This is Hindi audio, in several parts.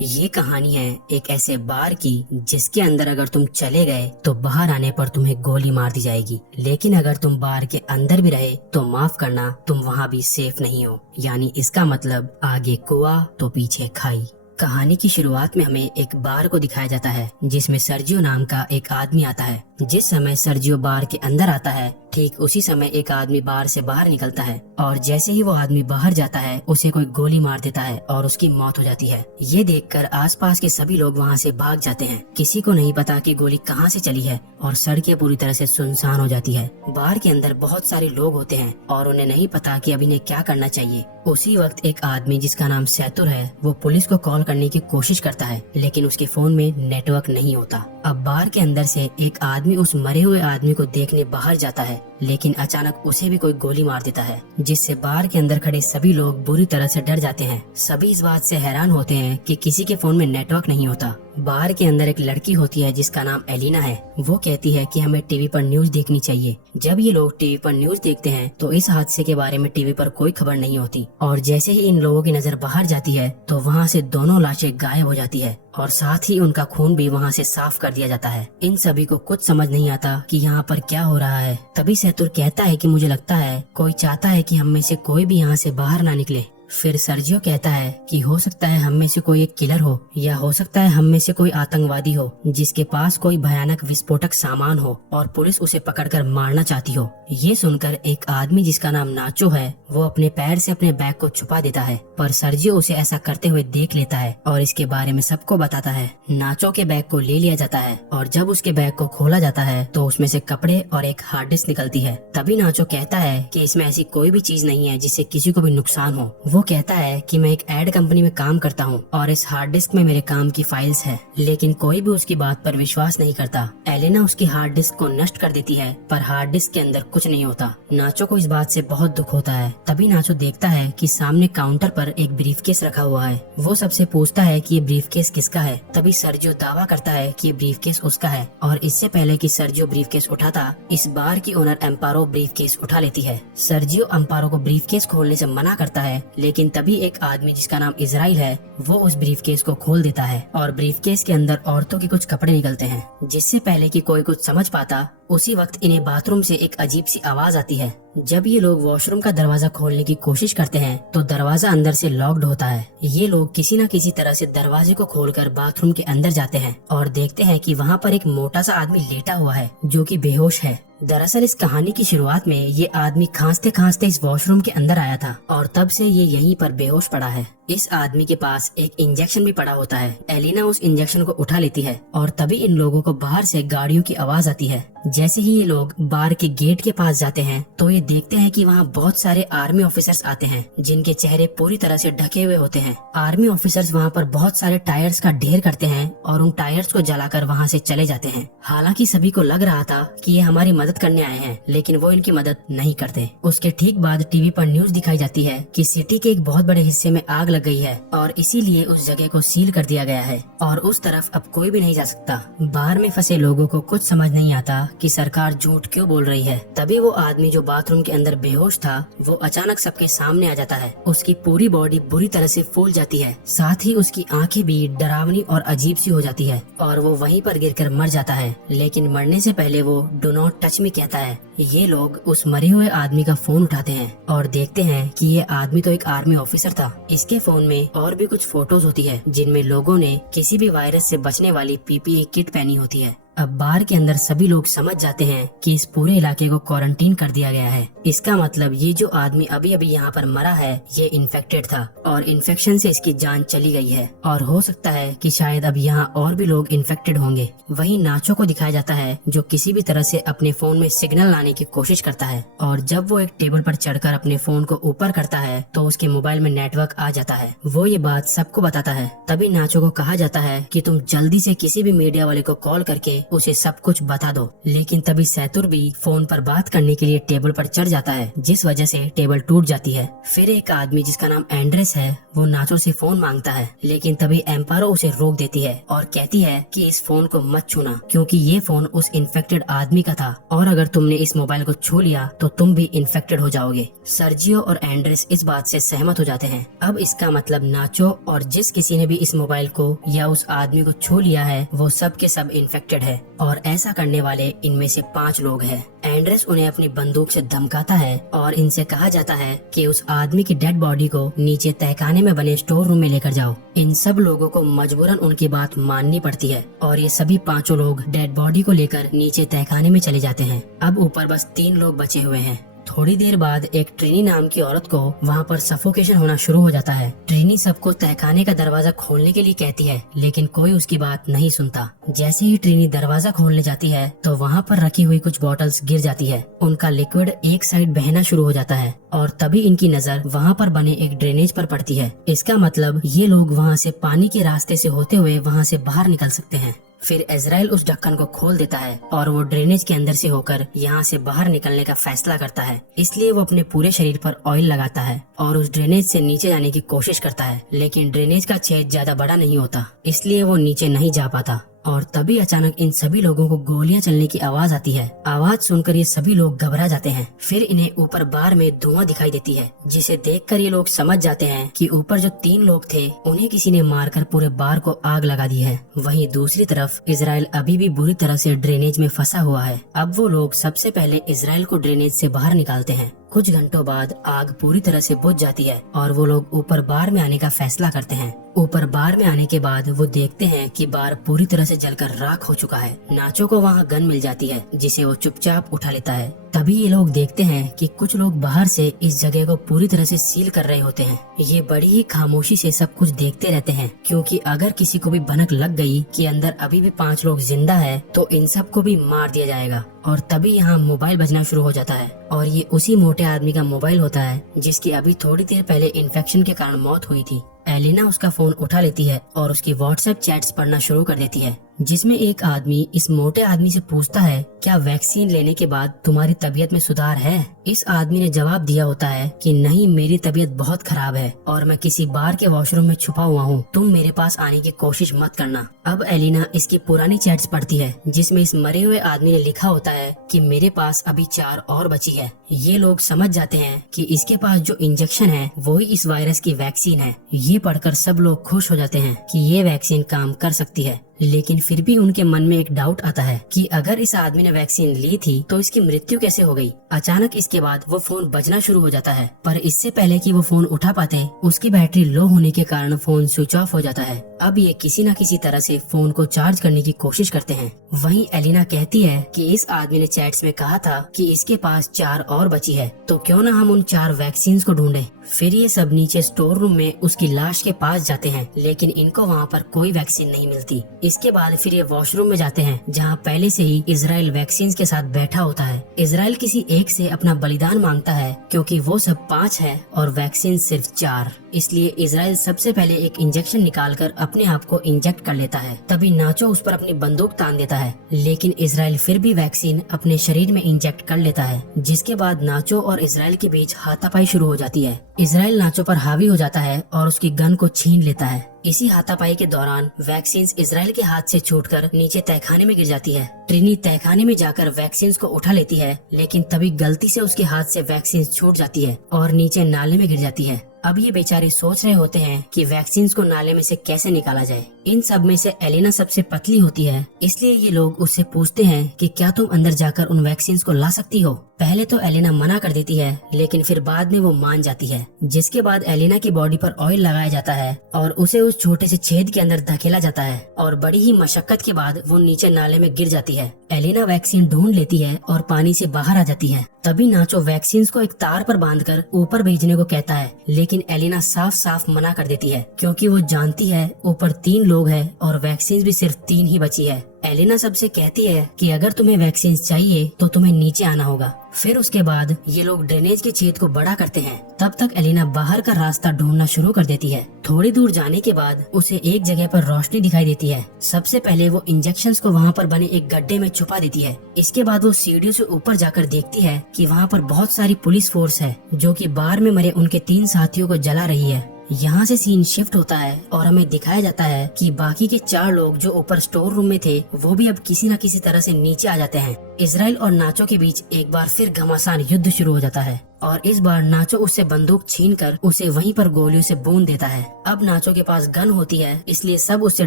ये कहानी है एक ऐसे बार की जिसके अंदर अगर तुम चले गए तो बाहर आने पर तुम्हें गोली मार दी जाएगी, लेकिन अगर तुम बार के अंदर भी रहे तो माफ करना, तुम वहाँ भी सेफ नहीं हो। यानी इसका मतलब आगे कुआं तो पीछे खाई। कहानी की शुरुआत में हमें एक बार को दिखाया जाता है जिसमें सर्जियो नाम का एक आदमी आता है। जिस समय सर्जियो बार के अंदर आता है ठीक उसी समय एक आदमी बार से बाहर निकलता है और जैसे ही वो आदमी बाहर जाता है उसे कोई गोली मार देता है और उसकी मौत हो जाती है। ये देखकर आसपास के सभी लोग वहाँ से भाग जाते हैं। किसी को नहीं पता कि गोली कहाँ से चली है और सड़कें पूरी तरह से सुनसान हो जाती है। बार के अंदर बहुत सारे लोग होते हैं और उन्हें नहीं पता कि अब इन्हें क्या करना चाहिए। उसी वक्त एक आदमी जिसका नाम सैतुर है वो पुलिस को कॉल करने की कोशिश करता है, लेकिन उसके फोन में नेटवर्क नहीं होता। अब बार के अंदर से एक आदमी उस मरे हुए आदमी को देखने बाहर जाता है, लेकिन अचानक उसे भी कोई गोली मार देता है, जिससे बार के अंदर खड़े सभी लोग बुरी तरह से डर जाते हैं। सभी इस बात से हैरान होते हैं कि किसी के फोन में नेटवर्क नहीं होता। बार के अंदर एक लड़की होती है जिसका नाम एलिना है। वो कहती है कि हमें टीवी पर न्यूज देखनी चाहिए। जब ये लोग टीवी पर न्यूज देखते हैं तो इस हादसे के बारे में टीवी पर कोई खबर नहीं होती और जैसे ही इन लोगों की नजर बाहर जाती है तो वहाँ से दोनों लाशें गायब हो जाती है और साथ ही उनका खून भी वहाँ से साफ कर दिया जाता है। इन सभी को कुछ समझ नहीं आता कि यहाँ पर क्या हो रहा है। तभी सैतुर कहता है कि मुझे लगता है कोई चाहता है कि हम में से कोई भी यहाँ से बाहर ना निकले। फिर सर्जियो कहता है कि हो सकता है हम में से कोई एक किलर हो या हो सकता है हम में से कोई आतंकवादी हो जिसके पास कोई भयानक विस्फोटक सामान हो और पुलिस उसे पकड़कर मारना चाहती हो। ये सुनकर एक आदमी जिसका नाम नाचो है वो अपने पैर से अपने बैग को छुपा देता है, पर सर्जियो उसे ऐसा करते हुए देख लेता है और इसके बारे में सबको बताता है। नाचो के बैग को ले लिया जाता है और जब उसके बैग को खोला जाता है तो उसमें से कपड़े और एक हार्ड डिस्क निकलती है। तभी नाचो कहता है कि इसमें ऐसी कोई भी चीज नहीं है जिससे किसी को भी नुकसान हो। वो कहता है कि मैं एक एड कंपनी में काम करता हूँ और इस हार्ड डिस्क में मेरे काम की फाइल्स है, लेकिन कोई भी उसकी बात पर विश्वास नहीं करता। एलेना उसकी हार्ड डिस्क को नष्ट कर देती है, पर हार्ड डिस्क के अंदर कुछ नहीं होता। नाचो को इस बात से बहुत दुख होता है। तभी नाचो देखता है कि सामने काउंटर पर एक ब्रीफकेस रखा हुआ है। वो सबसे पूछता है कि ये ब्रीफकेस किसका है। तभी सर्जियो दावा करता है कि ये ब्रीफकेस उसका है और इससे पहले कि सर्जियो ब्रीफकेस उठाता, इस बार की ओनर एम्पारो ब्रीफकेस उठा लेती है। सर्जियो एम्पारो को ब्रीफकेस खोलने से मना करता है, लेकिन तभी एक आदमी जिसका नाम इजराइल है वो उस ब्रीफकेस को खोल देता है और ब्रीफकेस के अंदर औरतों के कुछ कपड़े निकलते हैं। जिससे पहले कि कोई कुछ समझ पाता उसी वक्त इन्हें बाथरूम से एक अजीब सी आवाज आती है। जब ये लोग वॉशरूम का दरवाजा खोलने की कोशिश करते हैं तो दरवाजा अंदर से लॉक्ड होता है। ये लोग किसी न किसी तरह से दरवाजे को खोलकर बाथरूम के अंदर जाते हैं और देखते हैं कि वहाँ पर एक मोटा सा आदमी लेटा हुआ है जो कि बेहोश है। दरअसल इस कहानी की शुरुआत में ये आदमी खांसते खांसते इस वॉशरूम के अंदर आया था और तब से ये यहीं पर बेहोश पड़ा है। इस आदमी के पास एक इंजेक्शन भी पड़ा होता है। एलिना उस इंजेक्शन को उठा लेती है और तभी इन लोगों को बाहर से गाड़ियों की आवाज आती है। जैसे ही ये लोग बार के गेट के पास जाते हैं तो ये देखते हैं कि वहाँ बहुत सारे आर्मी ऑफिसर्स आते हैं जिनके चेहरे पूरी तरह से ढके हुए होते हैं। आर्मी ऑफिसर्स वहाँ पर बहुत सारे टायर्स का ढेर करते हैं और उन टायर्स को जलाकर वहाँ से चले जाते हैं। हालांकि सभी को लग रहा था कि ये हमारी मदद करने आए हैं, लेकिन वो इनकी मदद नहीं करते। उसके ठीक बाद टीवी पर न्यूज दिखाई जाती है कि सिटी के एक बहुत बड़े हिस्से में आग लग गई है और इसीलिए उस जगह को सील कर दिया गया है और उस तरफ अब कोई भी नहीं जा सकता। बाहर में फंसे लोगों को कुछ समझ नहीं आता कि सरकार झूठ क्यों बोल रही है। तभी वो आदमी जो बाथरूम के अंदर बेहोश था वो अचानक सबके सामने आ जाता है। उसकी पूरी बॉडी बुरी तरह से फूल जाती है, साथ ही उसकी आंखें भी डरावनी और अजीब सी हो जाती है और वो वहीं पर गिरकर मर जाता है। लेकिन मरने से पहले वो डू नॉट टच मी कहता है। ये लोग उस मरे हुए आदमी का फोन उठाते हैं और देखते हैं कि ये आदमी तो एक आर्मी ऑफिसर था। इसके फोन में और भी कुछ फोटोज होती है जिनमें लोगों ने किसी भी वायरस से बचने वाली पीपीई किट पहनी होती है। अब बार के अंदर सभी लोग समझ जाते हैं कि इस पूरे इलाके को क्वारंटीन कर दिया गया है। इसका मतलब ये जो आदमी अभी अभी यहाँ पर मरा है ये इन्फेक्टेड था और इन्फेक्शन से इसकी जान चली गई है और हो सकता है कि शायद अब यहाँ और भी लोग इन्फेक्टेड होंगे। वहीं नाचो को दिखाया जाता है जो किसी भी तरह से अपने फोन में सिग्नल लाने की कोशिश करता है और जब वो एक टेबल पर चढ़कर अपने फोन को ऊपर करता है तो उसके मोबाइल में नेटवर्क आ जाता है। वो ये बात सबको बताता है। तभी नाचो को कहा जाता है कि तुम जल्दी से किसी भी मीडिया वाले को कॉल करके उसे सब कुछ बता दो। लेकिन तभी सैतुर भी फोन पर बात करने के लिए टेबल पर चढ़ जाता है, जिस वजह से टेबल टूट जाती है। फिर एक आदमी जिसका नाम एंड्रेस है वो नाचो से फोन मांगता है, लेकिन तभी एम्पारो उसे रोक देती है और कहती है कि इस फोन को मत छूना, क्योंकि ये फोन उस इन्फेक्टेड आदमी का था और अगर तुमने इस मोबाइल को छू लिया तो तुम भी इन्फेक्टेड हो जाओगे। सर्जियो और एंड्रेस इस बात से सहमत हो जाते हैं। अब इसका मतलब नाचो और जिस किसी ने भी इस मोबाइल को या उस आदमी को छू लिया है वो सब के सब इन्फेक्टेड है और ऐसा करने वाले इनमें से 5 लोग हैं। एंड्रेस उन्हें अपनी बंदूक से धमकाता है और इनसे कहा जाता है कि उस आदमी की डेड बॉडी को नीचे तहखाने में बने स्टोर रूम में लेकर जाओ। इन सब लोगों को मजबूरन उनकी बात माननी पड़ती है और ये सभी 5 लोग डेड बॉडी को लेकर नीचे तहखाने में चले जाते हैं। अब ऊपर बस 3 लोग बचे हुए हैं। थोड़ी देर बाद एक ट्रिनी नाम की औरत को वहाँ पर सफोकेशन होना शुरू हो जाता है। ट्रिनी सबको तहखाने का दरवाजा खोलने के लिए कहती है, लेकिन कोई उसकी बात नहीं सुनता। जैसे ही ट्रिनी दरवाजा खोलने जाती है तो वहाँ पर रखी हुई कुछ बॉटल्स गिर जाती है। उनका लिक्विड एक साइड बहना शुरू हो जाता है और तभी इनकी नजर वहाँ पर बने एक ड्रेनेज पर पड़ती है। इसका मतलब ये लोग वहाँ से पानी के रास्ते से होते हुए वहाँ से बाहर निकल सकते हैं। फिर इजराइल उस ढक्कन को खोल देता है और वो ड्रेनेज के अंदर से होकर यहाँ से बाहर निकलने का फैसला करता है। इसलिए वो अपने पूरे शरीर पर ऑयल लगाता है और उस ड्रेनेज से नीचे जाने की कोशिश करता है, लेकिन ड्रेनेज का छेद ज्यादा बड़ा नहीं होता, इसलिए वो नीचे नहीं जा पाता। और तभी अचानक इन सभी लोगों को गोलियां चलने की आवाज आती है। आवाज सुनकर ये सभी लोग घबरा जाते हैं। फिर इन्हें ऊपर बार में धुआं दिखाई देती है, जिसे देखकर ये लोग समझ जाते हैं कि ऊपर जो 3 लोग थे उन्हें किसी ने मारकर पूरे बार को आग लगा दी है। वहीं दूसरी तरफ इजराइल अभी भी बुरी तरह से ड्रेनेज में फंसा हुआ है। अब वो लोग सबसे पहले इजराइल को ड्रेनेज से बाहर निकालते हैं। कुछ घंटों बाद आग पूरी तरह से बुझ जाती है और वो लोग ऊपर बार में आने का फैसला करते हैं। ऊपर बार में आने के बाद वो देखते हैं कि बार पूरी तरह से जलकर राख हो चुका है। नाचो को वहाँ गन मिल जाती है, जिसे वो चुपचाप उठा लेता है। तभी ये लोग देखते हैं कि कुछ लोग बाहर से इस जगह को पूरी तरह से सील कर रहे होते हैं। ये बड़ी ही खामोशी से सब कुछ देखते रहते हैं, क्योंकि अगर किसी को भी भनक लग गई कि अंदर अभी भी 5 लोग जिंदा है तो इन सबको भी मार दिया जाएगा। और तभी यहाँ मोबाइल बजना शुरू हो जाता है और ये उसी मोटे आदमी का मोबाइल होता है जिसकी अभी थोड़ी देर पहले इन्फेक्शन के कारण मौत हुई थी। एलिना उसका फोन उठा लेती है और उसकी व्हाट्सएप चैट्स पढ़ना शुरू कर देती है, जिसमें एक आदमी इस मोटे आदमी से पूछता है, क्या वैक्सीन लेने के बाद तुम्हारी तबीयत में सुधार है? इस आदमी ने जवाब दिया होता है कि नहीं, मेरी तबीयत बहुत खराब है और मैं किसी बार के वॉशरूम में छुपा हुआ हूँ, तुम मेरे पास आने की कोशिश मत करना। अब एलिना इसकी पुरानी चैट्स पढ़ती है, जिसमें इस मरे हुए आदमी ने लिखा होता है कि मेरे पास अभी 4 और बची है। ये लोग समझ जाते हैं कि इसके पास जो इंजेक्शन है वही इस वायरस की वैक्सीन है। ये पढ़कर सब लोग खुश हो जाते हैं कि ये वैक्सीन काम कर सकती है। लेकिन फिर भी उनके मन में एक डाउट आता है कि अगर इस आदमी ने वैक्सीन ली थी तो इसकी मृत्यु कैसे हो गई? अचानक इसके बाद वो फोन बजना शुरू हो जाता है, पर इससे पहले कि वो फोन उठा पाते उसकी बैटरी लो होने के कारण फोन स्विच ऑफ हो जाता है। अब ये किसी न किसी तरह से फोन को चार्ज करने की कोशिश करते हैं। वहीं एलिना कहती है कि इस आदमी ने चैट्स में कहा था कि इसके पास 4 और बची है, तो क्यों ना हम उन 4 वैक्सीन को ढूंढें। फिर ये सब नीचे स्टोर रूम में उसकी लाश के पास जाते हैं, लेकिन इनको वहाँ पर कोई वैक्सीन नहीं मिलती। इसके बाद फिर ये वॉशरूम में जाते हैं, जहाँ पहले से ही इजराइल वैक्सीन के साथ बैठा होता है। इजराइल किसी एक से अपना बलिदान मांगता है, क्योंकि वो सब 5 है और वैक्सीन सिर्फ 4। इसलिए इजराइल सबसे पहले एक इंजेक्शन निकालकर अपने आप को इंजेक्ट कर लेता है। तभी नाचो उस पर अपनी बंदूक तान देता है, लेकिन इजराइल फिर भी वैक्सीन अपने शरीर में इंजेक्ट कर लेता है, जिसके बाद नाचो और इजराइल के बीच हाथापाई शुरू हो जाती है। इजराइल नाचो पर हावी हो जाता है और उसकी गन को छीन लेता है। इसी हाथापाई के दौरान वैक्सीन इजराइल के हाथ से छूटकर नीचे तहखाने में गिर जाती है। ट्रिनी तहखाने में जाकर वैक्सीन को उठा लेती है, लेकिन तभी गलती से उसके हाथ से वैक्सीन छूट जाती है और नीचे नाले में गिर जाती है। अब ये बेचारे सोच रहे होते हैं कि वैक्सीन को नाले में से कैसे निकाला जाए। इन सब में से एलिना सबसे पतली होती है, इसलिए ये लोग उससे पूछते हैं कि क्या तुम अंदर जाकर उन वैक्सीन को ला सकती हो। पहले तो एलिना मना कर देती है, लेकिन फिर बाद में वो मान जाती है। जिसके बाद एलिना की बॉडी पर ऑयल लगाया जाता है और उसे उस छोटे से छेद के अंदर धकेला जाता है और बड़ी ही मशक्कत के बाद वो नीचे नाले में गिर जाती है। एलिना वैक्सीन ढूंढ लेती है और पानी से बाहर आ जाती है। तभी नाचो वैक्सीन को एक तार पर बांधकर ऊपर भेजने को कहता है, लेकिन एलिना साफ साफ मना कर देती है, क्योंकि वो जानती है ऊपर 3 लोग हैं और वैक्सीन भी सिर्फ 3 ही बची है। एलिना सबसे कहती है कि अगर तुम्हें वैक्सीन चाहिए तो तुम्हें नीचे आना होगा। फिर उसके बाद ये लोग ड्रेनेज के छेद को बड़ा करते हैं। तब तक एलिना बाहर का रास्ता ढूंढना शुरू कर देती है। थोड़ी दूर जाने के बाद उसे एक जगह पर रोशनी दिखाई देती है। सबसे पहले वो इंजेक्शंस को वहाँ पर बने एक गड्ढे में छुपा देती है। इसके बाद वो सीढ़ियों से ऊपर जाकर देखती है कि वहाँ पर बहुत सारी पुलिस फोर्स है जो कि बार में मरे उनके 3 साथियों को जला रही है। यहाँ से सीन शिफ्ट होता है और हमें दिखाया जाता है कि बाकी के 4 लोग जो ऊपर स्टोर रूम में थे वो भी अब किसी न किसी तरह से नीचे आ जाते हैं। इजराइल और नाचो के बीच एक बार फिर घमासान युद्ध शुरू हो जाता है और इस बार नाचो उससे बंदूक छीनकर उसे वहीं पर गोलियों से बूंद देता है। अब नाचो के पास गन होती है इसलिए सब उससे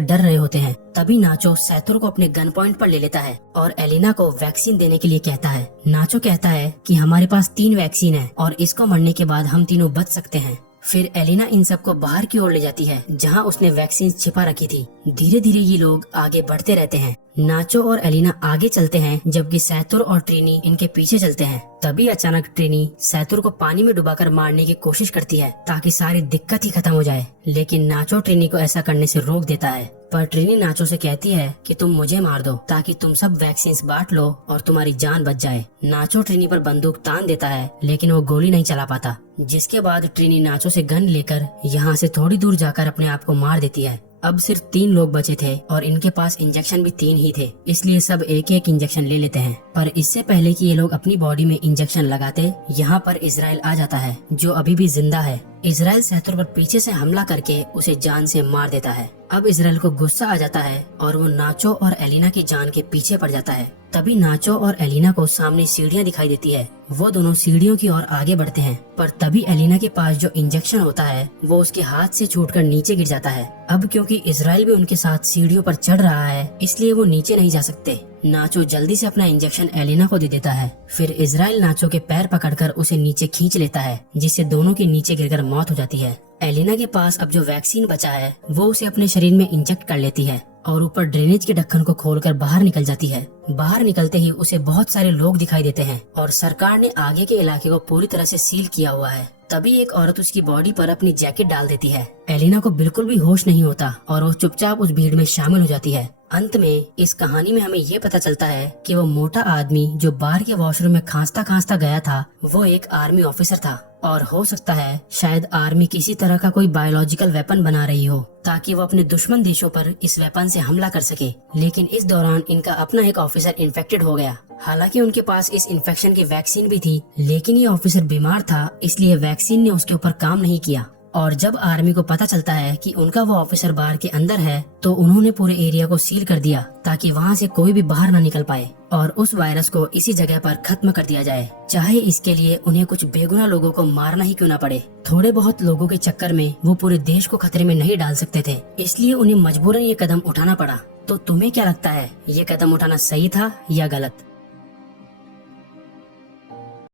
डर रहे होते हैं। तभी नाचो सैथुर को अपने गन पॉइंट पर ले लेता है और एलिना को वैक्सीन देने के लिए कहता है। नाचो कहता है कि हमारे पास 3 वैक्सीन है और इसको मरने के बाद हम तीनों बच सकते हैं। फिर एलिना इन सबको बाहर की ओर ले जाती है जहां उसने वैक्सीन छिपा रखी थी। धीरे धीरे ये लोग आगे बढ़ते रहते हैं। नाचो और एलिना आगे चलते हैं जबकि सैथुर और ट्रिनी इनके पीछे चलते हैं। तभी अचानक ट्रिनी सैथुर को पानी में डुबाकर मारने की कोशिश करती है ताकि सारी दिक्कत ही खत्म हो जाए, लेकिन नाचो ट्रिनी को ऐसा करने से रोक देता है। पर ट्रिनी नाचो से कहती है कि तुम मुझे मार दो ताकि तुम सब वैक्सीन बांट लो और तुम्हारी जान बच जाए। नाचो ट्रिनी पर बंदूक तान देता है लेकिन वो गोली नहीं चला पाता, जिसके बाद ट्रिनी नाचो से गन लेकर यहाँ से थोड़ी दूर जाकर अपने आप को मार देती है। अब सिर्फ 3 लोग बचे थे और इनके पास इंजेक्शन भी 3 ही थे, इसलिए सब एक एक इंजेक्शन ले लेते हैं। पर इससे पहले कि ये लोग अपनी बॉडी में इंजेक्शन लगाते, यहाँ पर इजराइल आ जाता है जो अभी भी जिंदा है। इजराइल सैथुर पर पीछे से हमला करके उसे जान से मार देता है। अब इजराइल को गुस्सा आ जाता है और वो नाचो और एलिना की जान के पीछे पड़ जाता है। तभी नाचो और एलिना को सामने सीढ़ियाँ दिखाई देती है। वो दोनों सीढ़ियों की ओर आगे बढ़ते हैं, पर तभी एलिना के पास जो इंजेक्शन होता है वो उसके हाथ से छूटकर नीचे गिर जाता है। अब क्योंकि इजराइल भी उनके साथ सीढ़ियों पर चढ़ रहा है इसलिए वो नीचे नहीं जा सकते। नाचो जल्दी से अपना इंजेक्शन एलिना को दे देता है। फिर इजराइल नाचो के पैर पकड़कर उसे नीचे खींच लेता है, जिससे दोनों के नीचे गिरकर मौत हो जाती है। एलिना के पास अब जो वैक्सीन बचा है वो उसे अपने शरीर में इंजेक्ट कर लेती है और ऊपर ड्रेनेज के ढक्कन को खोलकर बाहर निकल जाती है। बाहर निकलते ही उसे बहुत सारे लोग दिखाई देते हैं और सरकार ने आगे के इलाके को पूरी तरह से सील किया हुआ है। तभी एक औरत उसकी बॉडी पर अपनी जैकेट डाल देती है। एलिना को बिल्कुल भी होश नहीं होता और वो चुपचाप उस भीड़ में शामिल हो जाती है। अंत में इस कहानी में हमें ये पता चलता है कि वो मोटा आदमी जो बाहर के वॉशरूम में खांसता खांसता गया था वो एक आर्मी ऑफिसर था और हो सकता है शायद आर्मी किसी तरह का कोई बायोलॉजिकल वेपन बना रही हो ताकि वो अपने दुश्मन देशों पर इस वेपन से हमला कर सके। लेकिन इस दौरान इनका अपना एक ऑफिसर इन्फेक्टेड हो गया। हालांकि उनके पास इस इन्फेक्शन की वैक्सीन भी थी, लेकिन ये ऑफिसर बीमार था इसलिए वैक्सीन ने उसके ऊपर काम नहीं किया। और जब आर्मी को पता चलता है कि उनका वो ऑफिसर बार के अंदर है तो उन्होंने पूरे एरिया को सील कर दिया ताकि वहाँ से कोई भी बाहर न निकल पाए और उस वायरस को इसी जगह पर खत्म कर दिया जाए, चाहे इसके लिए उन्हें कुछ बेगुनाह लोगों को मारना ही क्यों न पड़े। थोड़े बहुत लोगों के चक्कर में वो पूरे देश को खतरे में नहीं डाल सकते थे, इसलिए उन्हें मजबूरन ये कदम उठाना पड़ा। तो तुम्हें क्या लगता है, ये कदम उठाना सही था या गलत?